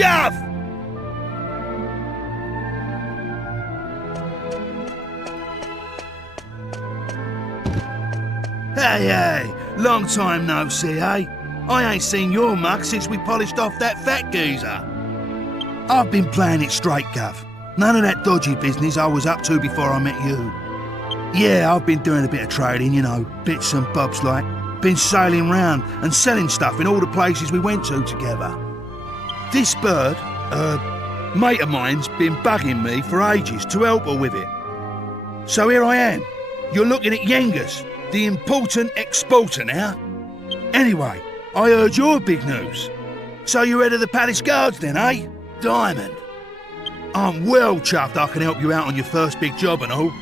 Gav! Hey, long time no see, eh? I ain't seen your mug since we polished off that fat geezer. I've been playing it straight, Gav. None of that dodgy business I was up to before I met you. Yeah, I've been doing a bit of trading, you know, bits and bobs like. Been sailing round and selling stuff in all the places we went to together. This bird, mate of mine's been bugging me for ages to help her with it. So here I am. You're looking at Yengus, the important exporter now. Anyway, I heard your big news. So you're head of the Palace Guards then, eh? Diamond. I'm well chuffed I can help you out on your first big job and all.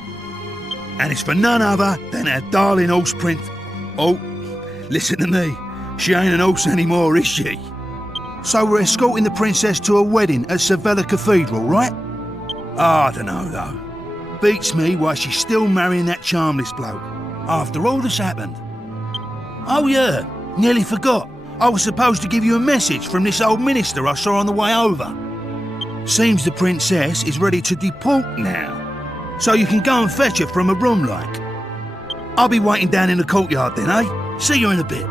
And it's for none other than our darling horse Oh, listen to me. She ain't an horse anymore, is she? So we're escorting the princess to a wedding at Sevilla Cathedral, right? I don't know, though. Beats me why she's still marrying that charmless bloke, after all that's happened. Oh yeah, nearly forgot. I was supposed to give you a message from this old minister I saw on the way over. Seems the princess is ready to deport now, so you can go and fetch her from a room like. I'll be waiting down in the courtyard then, eh? See you in a bit.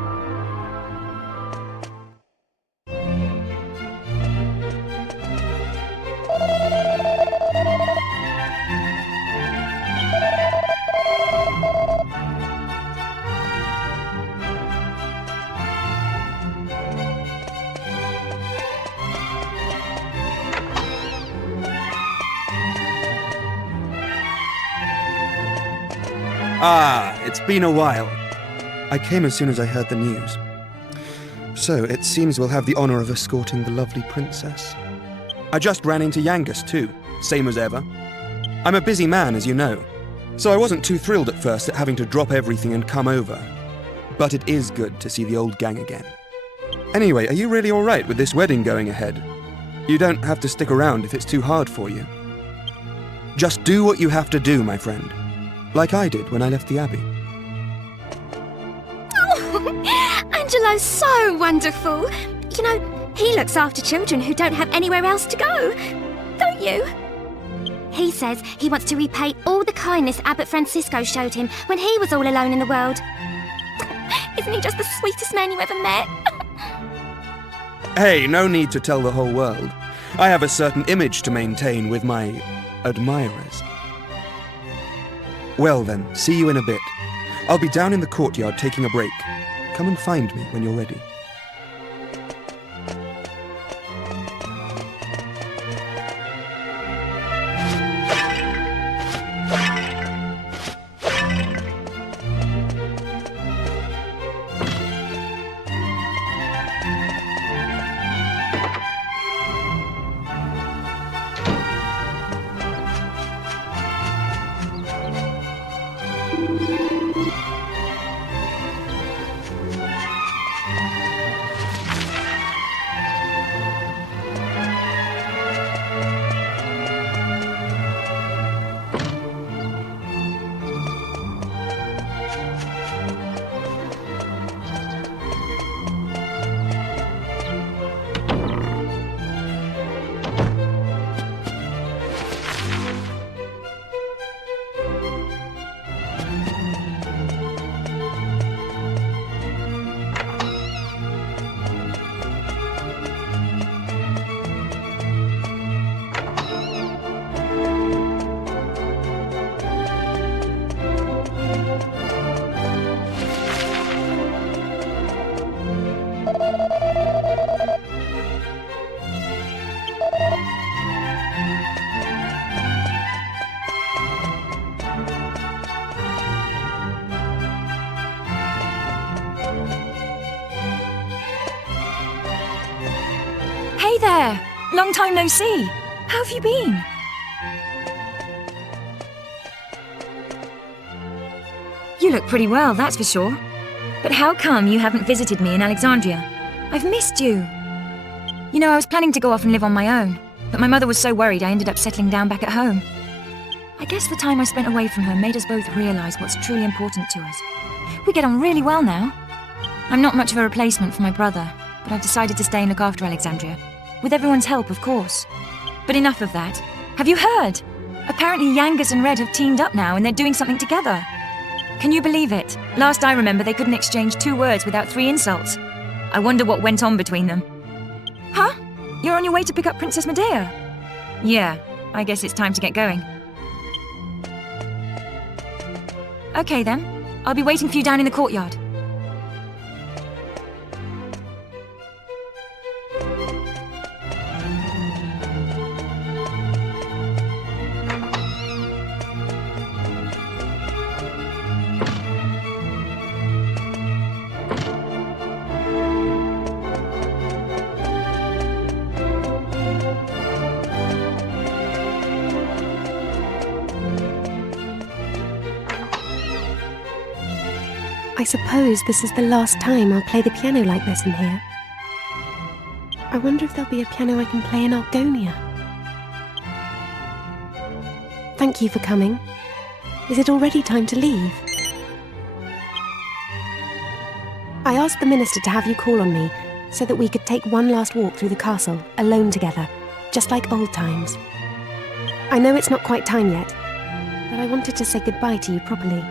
Ah, it's been a while. I came as soon as I heard the news. So, it seems we'll have the honor of escorting the lovely princess. I just ran into Yengus too, same as ever. I'm a busy man, as you know, so I wasn't too thrilled at first at having to drop everything and come over. But it is good to see the old gang again. Anyway, are you really alright with this wedding going ahead? You don't have to stick around if it's too hard for you. Just do what you have to do, my friend. Like I did when I left the Abbey. Oh, Angelo's so wonderful. You know, he looks after children who don't have anywhere else to go. Don't you? He says he wants to repay all the kindness Abbot Francisco showed him when he was all alone in the world. Isn't he just the sweetest man you ever met? Hey, no need to tell the whole world. I have a certain image to maintain with my admirers. Well then, see you in a bit. I'll be down in the courtyard taking a break. Come and find me when you're ready. Hey there! Long time no see. How have you been? You look pretty well, that's for sure. But how come you haven't visited me in Alexandria? I've missed you. You know, I was planning to go off and live on my own, but my mother was so worried I ended up settling down back at home. I guess the time I spent away from her made us both realize what's truly important to us. We get on really well now. I'm not much of a replacement for my brother, but I've decided to stay and look after Alexandria. With everyone's help, of course. But enough of that. Have you heard? Apparently Yangus and Red have teamed up now and they're doing something together. Can you believe it? Last I remember, they couldn't exchange 2 words without 3 insults. I wonder what went on between them. Huh? You're on your way to pick up Princess Medea? Yeah, I guess it's time to get going. Okay then. I'll be waiting for you down in the courtyard. I suppose this is the last time I'll play the piano like this in here. I wonder if there'll be a piano I can play in Argonia. Thank you for coming. Is it already time to leave? I asked the minister to have you call on me so that we could take one last walk through the castle, alone together, just like old times. I know it's not quite time yet, but I wanted to say goodbye to you properly.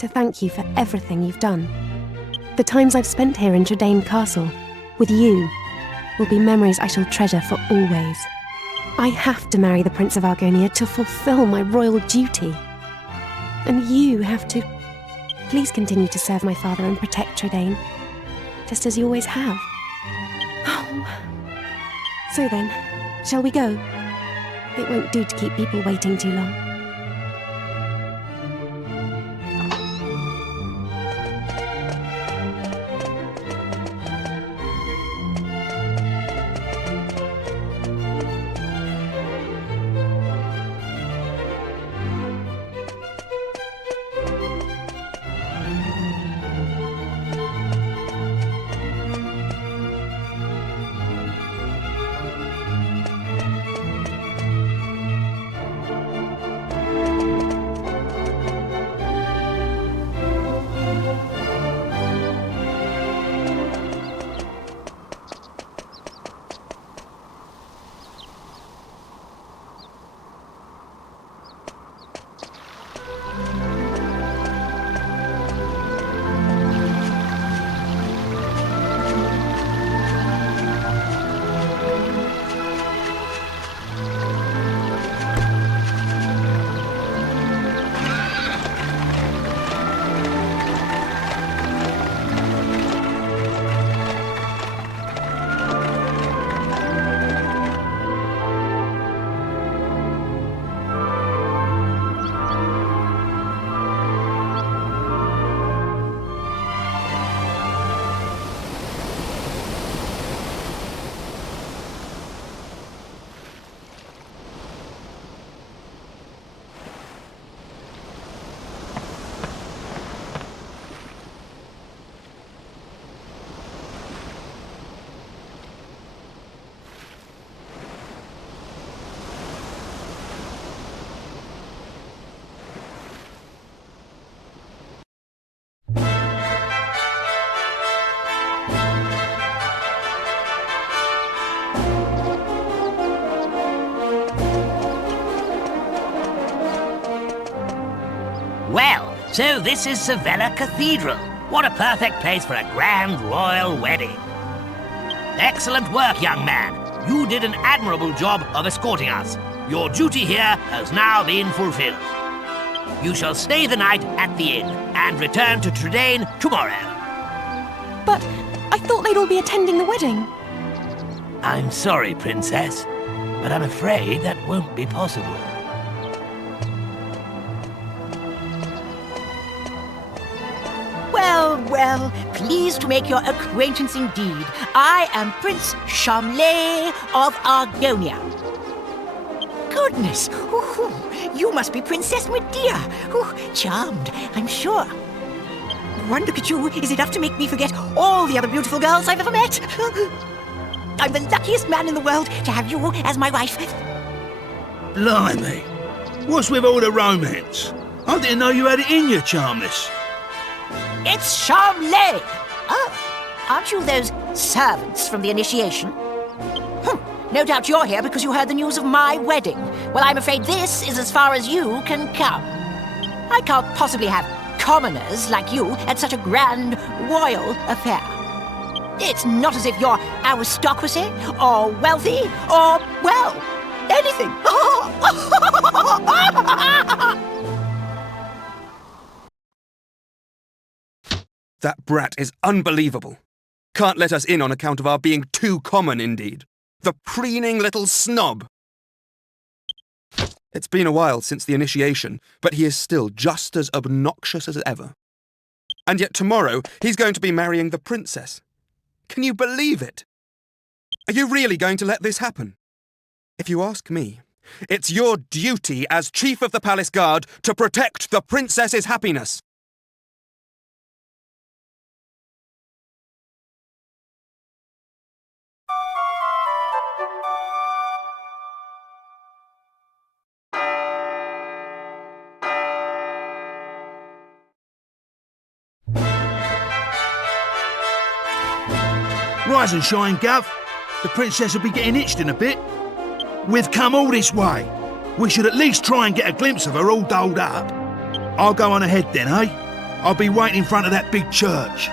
To thank you for everything you've done. The times I've spent here in Tradaine Castle, with you, will be memories I shall treasure for always. I have to marry the Prince of Argonia to fulfill my royal duty. And you have to... Please continue to serve my father and protect Tradaine, just as you always have. Oh. So then, shall we go? It won't do to keep people waiting too long. Well, so this is Sevilla Cathedral. What a perfect place for a grand royal wedding. Excellent work, young man. You did an admirable job of escorting us. Your duty here has now been fulfilled. You shall stay the night at the inn and return to Tradaine tomorrow. But I thought they'd all be attending the wedding. I'm sorry, Princess, but I'm afraid that won't be possible. Well, pleased to make your acquaintance indeed. I am Prince Charmley of Argonia. Goodness, you must be Princess Medea. Charmed, I'm sure. One look at you is enough to make me forget all the other beautiful girls I've ever met. I'm the luckiest man in the world to have you as my wife. Blimey. What's with all the romance? I didn't know you had it in you, Charmless. It's Charmley. Oh, aren't you those servants from the initiation? No doubt you're here because you heard the news of my wedding. Well, I'm afraid this is as far as you can come. I can't possibly have commoners like you at such a grand royal affair. It's not as if you're aristocracy, or wealthy, or, well, anything. That brat is unbelievable. Can't let us in on account of our being too common, indeed. The preening little snob. It's been a while since the initiation, but he is still just as obnoxious as ever. And yet tomorrow, he's going to be marrying the princess. Can you believe it? Are you really going to let this happen? If you ask me, it's your duty as Chief of the Palace Guard to protect the princess's happiness. Rise and shine, Gov. The princess will be getting itched in a bit. We've come all this way. We should at least try and get a glimpse of her all dolled up. I'll go on ahead then, eh? I'll be waiting in front of that big church.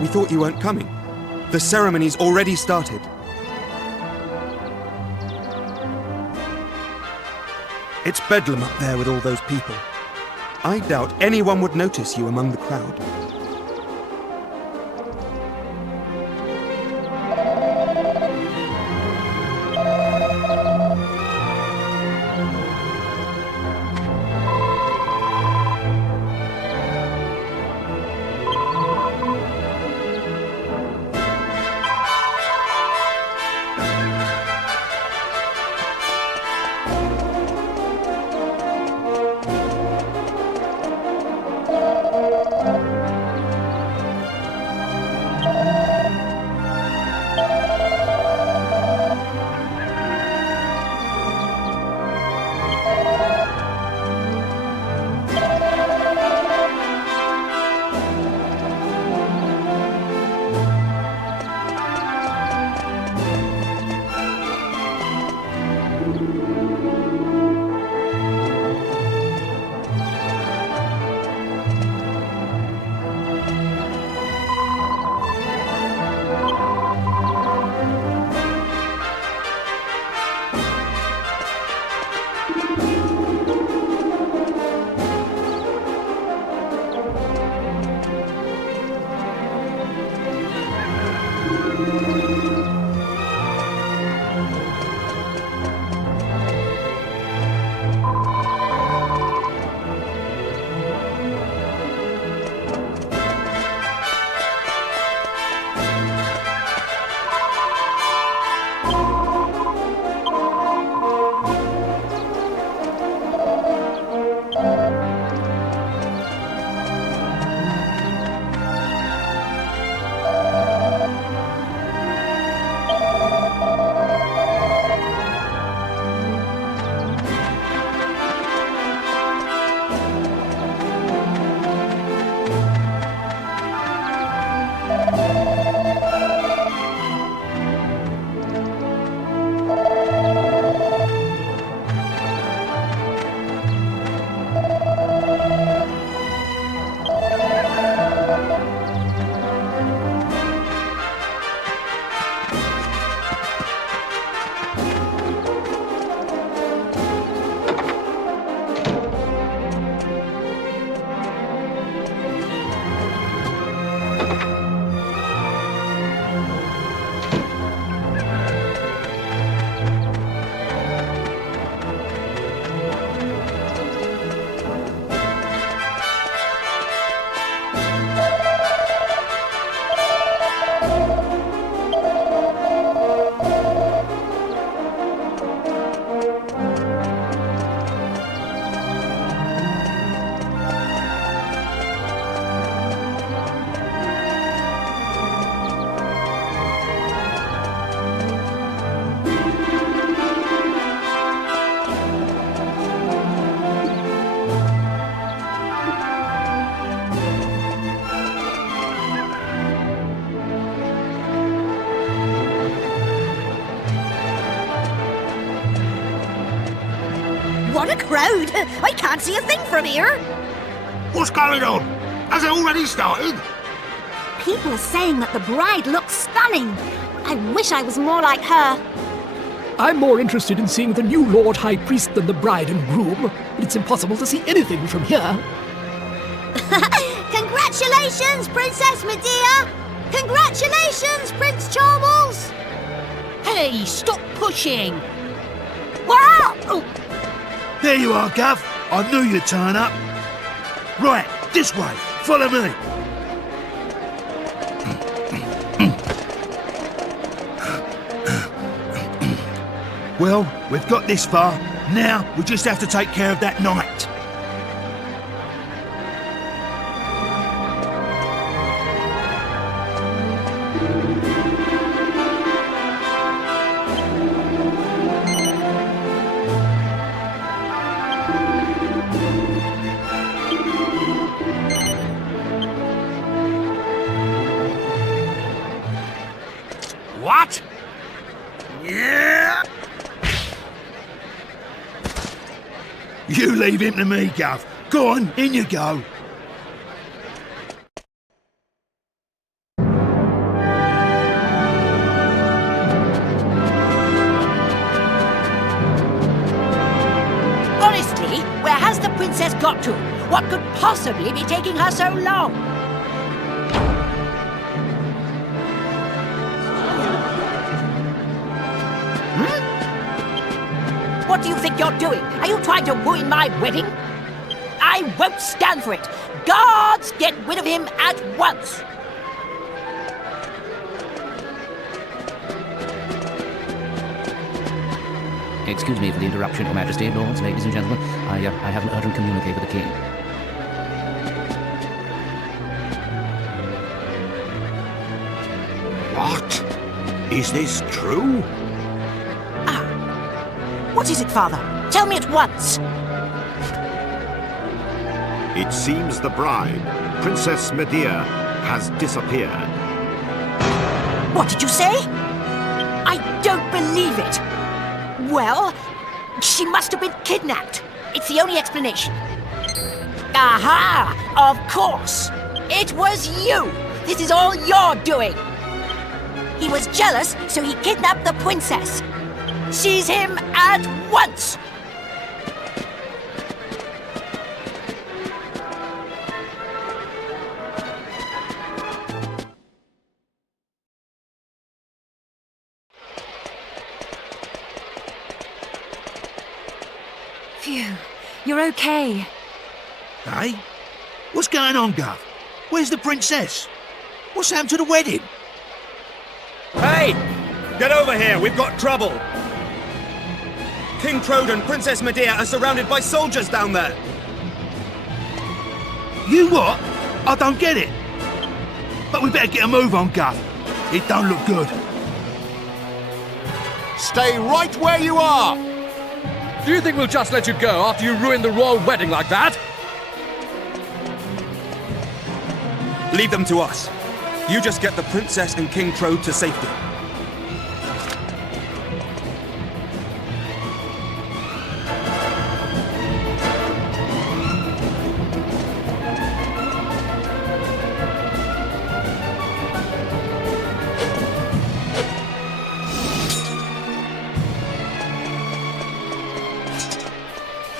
We thought you weren't coming. The ceremony's already started. It's bedlam up there with all those people. I doubt anyone would notice you among the crowd. What a crowd! I can't see a thing from here. What's going on? Has it already started? People are saying that the bride looks stunning. I wish I was more like her. I'm more interested in seeing the new Lord High Priest than the bride and groom, but it's impossible to see anything from here. Congratulations, Princess Medea! Congratulations, Prince Charmles! Hey, stop pushing! Wow! Oh, There you are, Gov. I knew you'd turn up. Right, this way. Follow me. Well, we've got this far. Now we just have to take care of that knight. What? Yeah! You leave him to me, Gov. Go on, in you go. Honestly, where has the princess got to? What could possibly be taking her so long? What do you think you're doing? Are you trying to ruin my wedding? I won't stand for it. Guards, get rid of him at once. Excuse me for the interruption, Your Majesty, lords, ladies and gentlemen. I have an urgent communique with the king. What? Is this true? What is it, Father? Tell me at once. It seems the bride, Princess Medea, has disappeared. What did you say? I don't believe it. Well, she must have been kidnapped. It's the only explanation. Aha! Of course! It was you! This is all your doing! He was jealous, so he kidnapped the princess. Seize him at once! Phew. You're okay. Hey? What's going on, Gov? Where's the princess? What's happened to the wedding? Hey! Get over here, we've got trouble! King Trode and Princess Medea are surrounded by soldiers down there! You what? I don't get it. But we better get a move on, Gov. It don't look good. Stay right where you are! Do you think we'll just let you go after you ruined the royal wedding like that? Leave them to us. You just get the princess and King Trode to safety.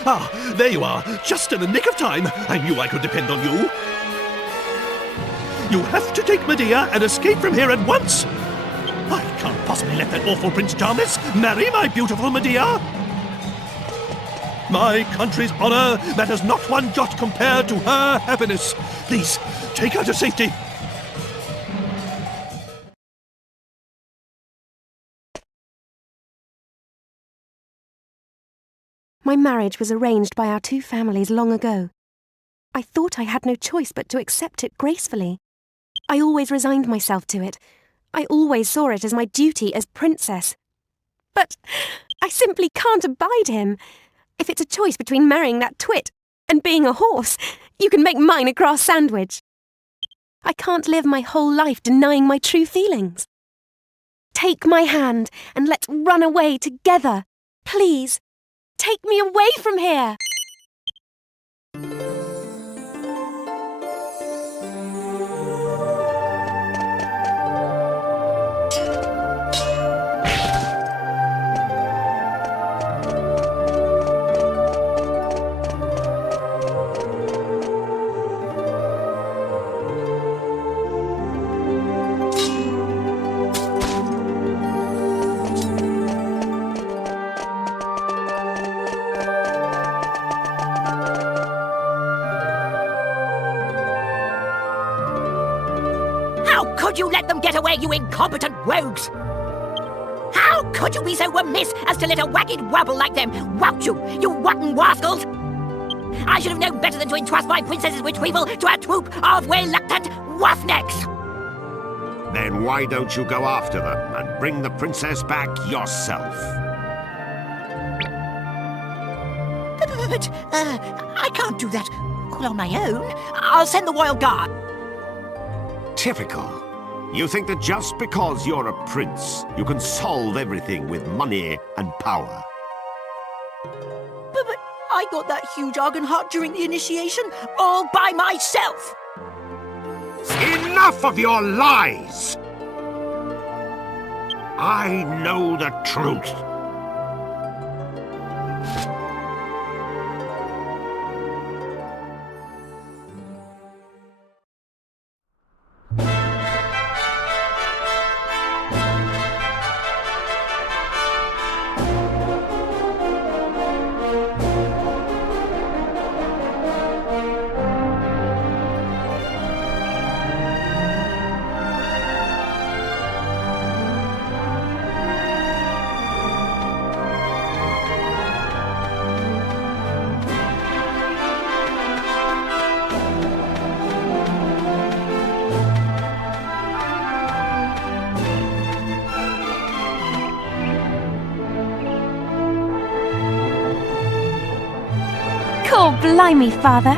Ah, there you are. Just in the nick of time. I knew I could depend on you. You have to take Medea and escape from here at once. I can't possibly let that awful Prince Charmles marry my beautiful Medea. My country's honor matters not one jot compared to her happiness. Please, take her to safety. My marriage was arranged by our two families long ago. I thought I had no choice but to accept it gracefully. I always resigned myself to it. I always saw it as my duty as princess. But I simply can't abide him. If it's a choice between marrying that twit and being a horse, you can make mine a grass sandwich. I can't live my whole life denying my true feelings. Take my hand and let's run away together. Please, Take me away from here! How could you let them get away, you incompetent rogues? How could you be so remiss as to let a wagged wabble like them wout you, you rotten rascals? I should have known better than to entrust my princess's retrieval to a troop of reluctant roughnecks! Then why don't you go after them and bring the princess back yourself? But, I can't do that all on my own. I'll send the royal guard. Typical. You think that just because you're a prince, you can solve everything with money and power. But I got that huge Argonheart during the initiation all by myself! Enough of your lies! I know the truth. Oh, blimey, Father.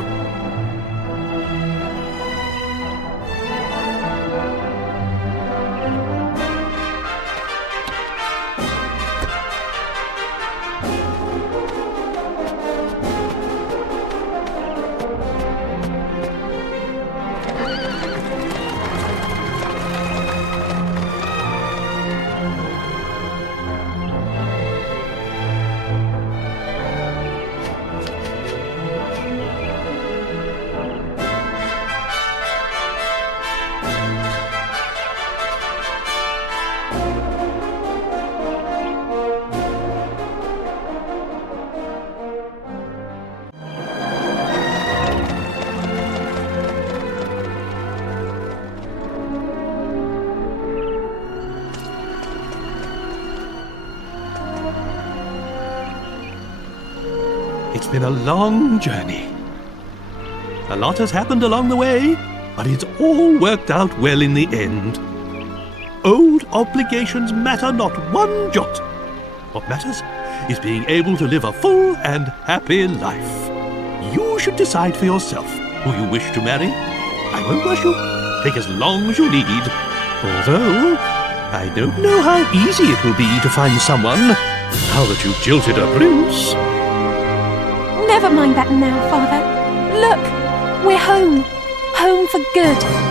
It's been a long journey. A lot has happened along the way, but it's all worked out well in the end. Old obligations matter not one jot. What matters is being able to live a full and happy life. You should decide for yourself who you wish to marry. I won't rush you. Take as long as you need. Although, I don't know how easy it will be to find someone now that you've jilted a prince. Never mind that now, Father. Look, we're home. Home for good.